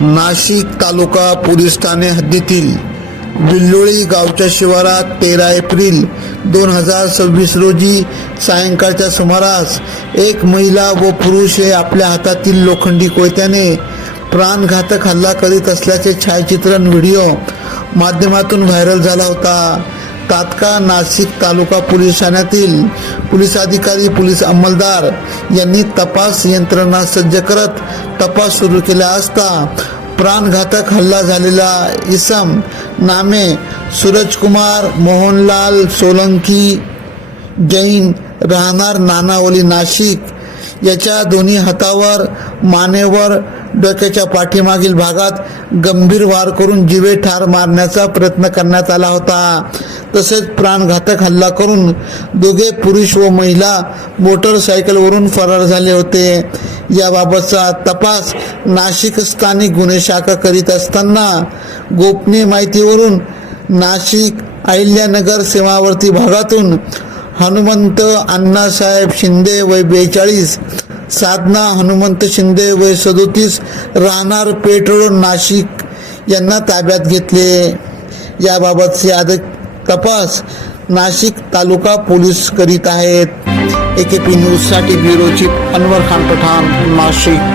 नाशिक तालुका police Thane हद्दीतील बिल्लोळी गावच्या शिवारात 13 एप्रिल 2026 रोजी सायंकाळच्या सुमारास एक महिला व पुरुष हे आपल्या हातातील लोखंडी कोयत्याने प्राणघातक हल्ला करीत असल्याचे छायाचित्रण व्हिडिओ माध्यमातून व्हायरल झाला होता. तात्काळ नाशिक तालुका पोलीस ठाण्यातील पोलीस अधिकारी, पोलीस अंमलदार यांनी तपास यंत्रणा सज्ज करत तपास सुरू केला असता प्राणघातक हल्ला झालेला इसम नामे सूरजकुमार मोहनलाल सोलंकी जैन राहणार नानावली नाशिक याच्या दोन्ही हातावर, मानेवर, डोक्याच्या पाठीमागील भागात गंभीर वार करून जीवे ठार मारण्याचा प्रयत्न करण्यात आला होता. तसेच प्राणघातक हल्ला करून दोघे पुरुष व महिला मोटरसायकलवरून फरार झाले होते. याबाबतचा तपास नाशिक स्थानिक गुन्हे शाखा करीत असताना गोपनीय माहितीवरून नाशिक अहिल्यानगर सीमावर्ती भागातून हनुमंत अण्णासाहेब शिंदे वय 42, साधना हनुमंत शिंदे वय 37 राहणार पेठ रोड नाशिक यांना ताब्यात घेतले. याबाबतचे अधिक तपास नाशिक तालुका पोलीस करीत आहेत. AKP न्यूज साठी ब्युरो चीफ अनवर खान पठाण, नाशिक.